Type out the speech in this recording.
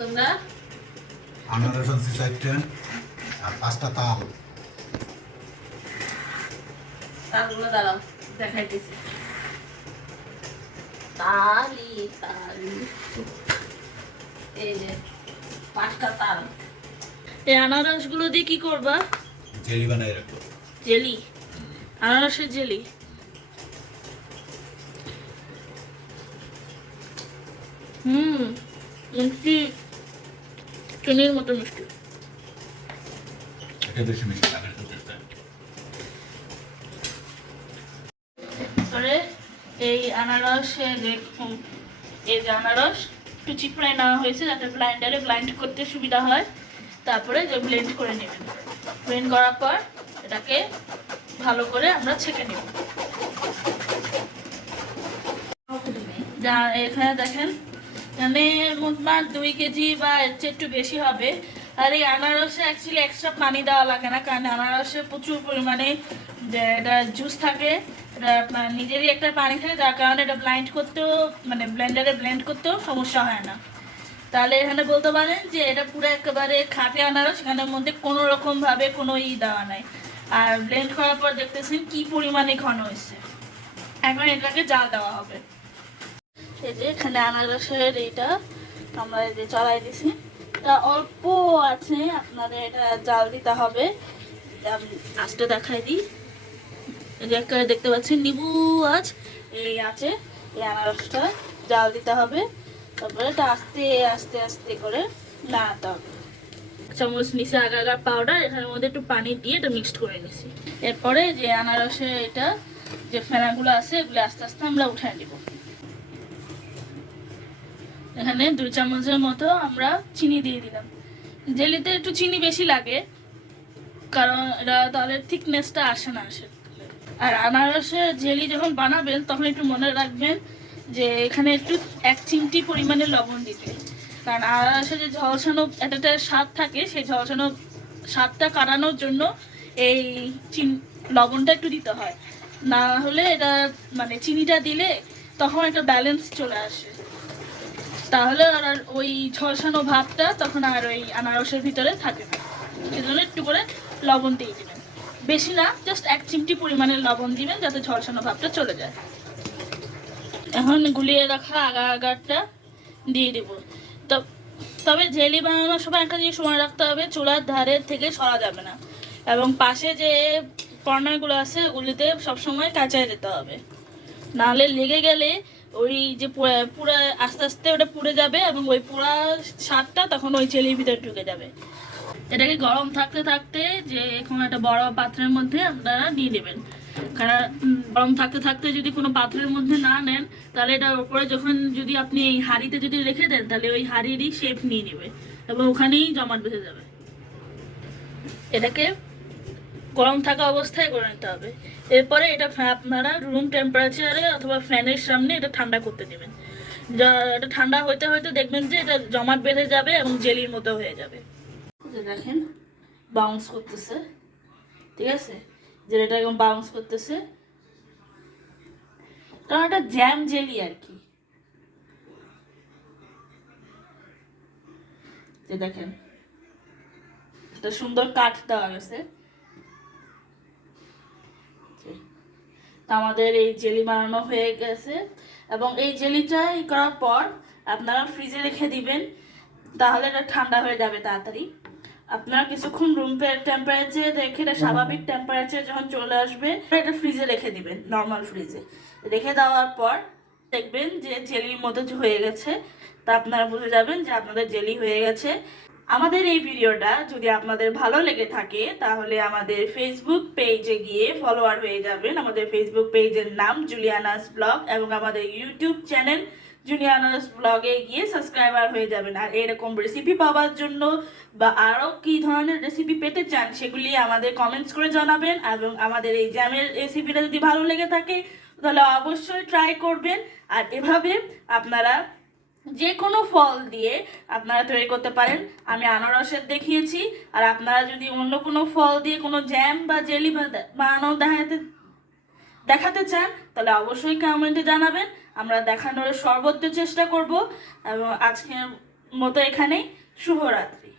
তোমরা? আনারস আনছি চারটে আর পাঁচটা তাল। তালগুলো দাঁড়াও দেখাইতেছি তালি তালি। এই যে পাঁচটা তাল। এই আনারসগুলো দিয়ে কি করবা? জেলি বানাই রাখব। জেলি? আনারসের জেলি? হুম চিনির মতো মিষ্টি। এটা বেশি মিষ্টি লাগে তারপরে এই আনারসে দেখুন এই যে আনারস একটু চিপড়ায় নেওয়া হয়েছে যাতে ব্লাইন্ডারে ব্লাইন্ড করতে সুবিধা হয়। তারপরে যে ব্লেন্ড করে নেবেন। ব্লেন্ড করার পর এটাকে ভালো করে আমরা ছেঁকে নেব। যা এখানে দেখেন মোটমাট দুই কেজি বা এর চেয়ে একটু বেশি হবে। আর এই আনারসে অ্যাকচুয়ালি এক্সট্রা পানি দেওয়া লাগে না, কারণ আনারসে প্রচুর পরিমাণে এটা জুস থাকে, এটা নিজেরই একটা পানি থাকে, যার কারণে এটা ব্লাইন্ড করতেও মানে ব্লেন্ডারে ব্লেন্ড করতেও সমস্যা হয় না। তাহলে এখানে বলতে পারেন যে এটা পুরো একেবারে খাঁটি আনারস, এখানের মধ্যে কোনো রকম ভাবে কোনো ই দেওয়া নাই। আর ব্লেন্ড করার পর দেখতেছেন কি পরিমাণে ঘন হয়েছে। এখন এটাকে জাল দেওয়া হবে। এই এখানে আনারসের এইটা আমরা এই যে দিছি। এটা অল্প আছে, আপনাদের এটা জাল দিতে হবে। আস্তে দেখাই দিই। একটা দেখতে পাচ্ছেন, নিবু আজ এই আছে এই আনারসটা জাল দিতে হবে। তারপরে এটা আস্তে আস্তে আস্তে করে নাড়াতে হবে। চামচ নিচে আগার পাউডার এখানের মধ্যে একটু পানি দিয়ে এটা মিক্সড করে নিছি। এরপরে যে আনারসে এটা যে ফেনাগুলো আছে, এগুলো আস্তে আস্তে আমরা উঠাই নিব। এখানে দুই চামচের মতো আমরা চিনি দিয়ে দিলাম। জেলিতে একটু চিনি বেশি লাগে, কারণ এটা তাহলে থিকনেসটা আসে না আসে। আর আনারসের জেলি যখন বানাবেন, তখন একটু মনে রাখবেন যে এখানে একটু এক চিমটি পরিমাণে লবণ দিতে। কারণ আনারসে যে ঝলসানো একটা স্বাদ থাকে, সেই ঝলসানো স্বাদটা কাটানোর জন্য এই চিন, লবণটা একটু দিতে হয়। না হলে এটা মানে চিনিটা দিলে তখন একটা ব্যালেন্স চলে আসে। তাহলে আর ওই ঝলসানো ভাবটা তখন আর ওই আনারসের ভিতরে থাকে না। সেজন্য একটু করে লবণ দিয়ে দিবেন। বেশি না জাস্ট এক চিমটি পরিমাণের লবণ দিবেন যাতে ঝলসানো ভাবটা চলে যায়। এখন গুলিয়ে রাখা আগা আগারটা দিয়ে দিব। তবে জেলি বানানোর সময় একটা জিনিস সময় রাখতে হবে, চুলার ধারের থেকে সরা যাবে না। এবং পাশে যে কর্নারগুলো আছে, ওগুলিতে সবসময় কাঁচায় যেতে হবে। নাহলে লেগে গেলে ওই যে পুরা- আস্তে আস্তে ওটা পুড়ে যাবে এবং ওই পুরা স্বাদটা তখন ওই জেলির ভিতরে ঢুকে যাবে। এটাকে গরম থাকতে থাকতে যে কোনো একটা বড় পাত্রের মধ্যে আপনারা নিয়ে নেবেন। কারণ গরম থাকতে থাকতে যদি কোনো পাত্রের মধ্যে না নেন, তাহলে এটার উপরে যখন যদি আপনি এই হাঁড়িতে যদি রেখে দেন, তাহলে ওই হাঁড়িরই শেপ নিয়ে নেবে এবং ওখানেই জমাট বেঁধে যাবে। এটাকে গরম থাকা অবস্থায় করে নিতে হবে। এরপরে এটা আপনারা রুম টেম্পারেচারে অথবা ফ্যানের সামনে এটা ঠান্ডা করতে দেবেন। এটা ঠান্ডা হইতে হইতে দেখবেন যে এটা জমাট বেঁধে যাবে এবং জেলির মতো হয়ে যাবে। দেখেন বাউন্স করতেছে। ঠিক আছে? এটা একদম বাউন্স করতেছে। কারণ এটা জ্যাম জেলি আর কি। দেখেন, একটা সুন্দর কাঠ দেওয়া গেছে তো আমাদের এই জেলি বানানো হয়ে গেছে। এবং এই জেলিটা করার পর আপনারা ফ্রিজে রেখে দিবেন। তাহলে এটা ঠান্ডা হয়ে যাবে তাড়াতাড়ি। আপনারা কিছুক্ষণ রুম টেম্পারেচার রেখে এটা স্বাভাবিক টেম্পারেচার যখন চলে আসবে, এটা ফ্রিজে রেখে দিবেন নর্মাল ফ্রিজে রেখে দেওয়ার পর দেখবেন যে জেলির মতো হয়ে গেছে, তা আপনারা বুঝে যাবেন যে আপনাদের জেলি হয়ে গেছে। আমাদের এই ভিডিওটা যদি আপনাদের ভালো লেগে থাকে, তাহলে আমাদের ফেসবুক পেজে গিয়ে ফলোয়ার হয়ে যাবেন। আমাদের ফেসবুক পেজের নাম জুলিয়ানাস ব্লগ এবং আমাদের ইউটিউব চ্যানেল জুলিয়ানাস ব্লগে গিয়ে সাবস্ক্রাইবার হয়ে যাবেন। আর এরকম রেসিপি পাওয়ার জন্য বা আরও কী ধরনের রেসিপি পেতে চান, সেগুলি আমাদের কমেন্টস করে জানাবেন এবং আমাদের এই জ্যামের রেসিপিটা যদি ভালো লেগে থাকে, তাহলে অবশ্যই ট্রাই করবেন। আর এভাবে আপনারা যে কোনো ফল দিয়ে আপনারা তৈরি করতে পারেন। আমি আনারসের দেখিয়েছি, আর আপনারা যদি অন্য কোনো ফল দিয়ে কোনো জ্যাম বা জেলি বানানো দেখাতে দেখাতে চান, তাহলে অবশ্যই কমেন্টে জানাবেন। আমরা দেখানোর সর্বোচ্চ চেষ্টা করব। এবং আজকের মতো এখানেই। শুভরাত্রি।